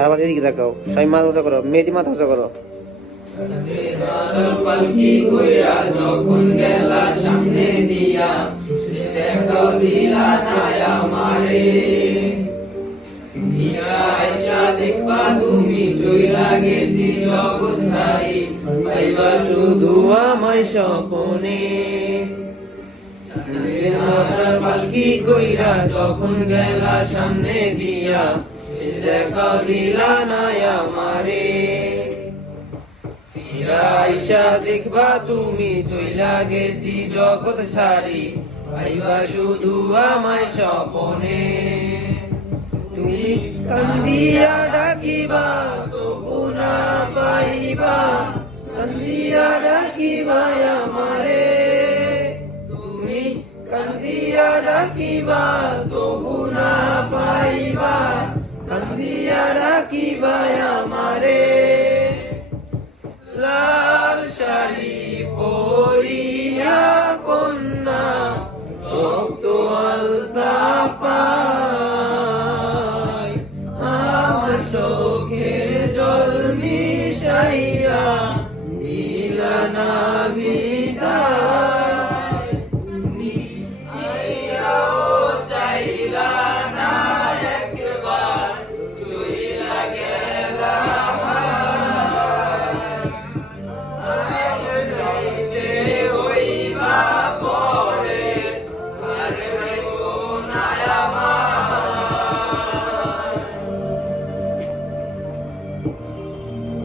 আর আমাদের এদিকে দেখাও, সবাই মাথা উঁচা করো, মেহেদি মাথা উঁচা করো। পালকি কইরা যখন গেলা সামনে দিয়া, দেখাও দিলা না আমারে। ফিরা আইসা দেখবা তুমি চইলা গেছি জগৎ ছাড়ি, পাইবা শুধু আমায় স্বপনে। পালকি কইরা যখন গেলা সামনে দিয়া, দেখাও দিলা না আমারে। ফিরা আইসা দেখবা তুমি চইলা গেছি জগৎ ছাড়ি, পাইবা শুধু আমায় স্বপনে। তুমি কান্দিয়া ডাকিবা তবু না পাইবা, কান্দিয়া ডাকিবা আমারে। তুমি কান্দিয়া ডাকিবা তবু না পাইবা, কান্দিয়া ডাকিবা আমারে। লাল শাড়ি পরিয়া কন্যা রক্ত আলতা পায়, আমার চোখের জল মিশাইয়া দিলা না বিদায়।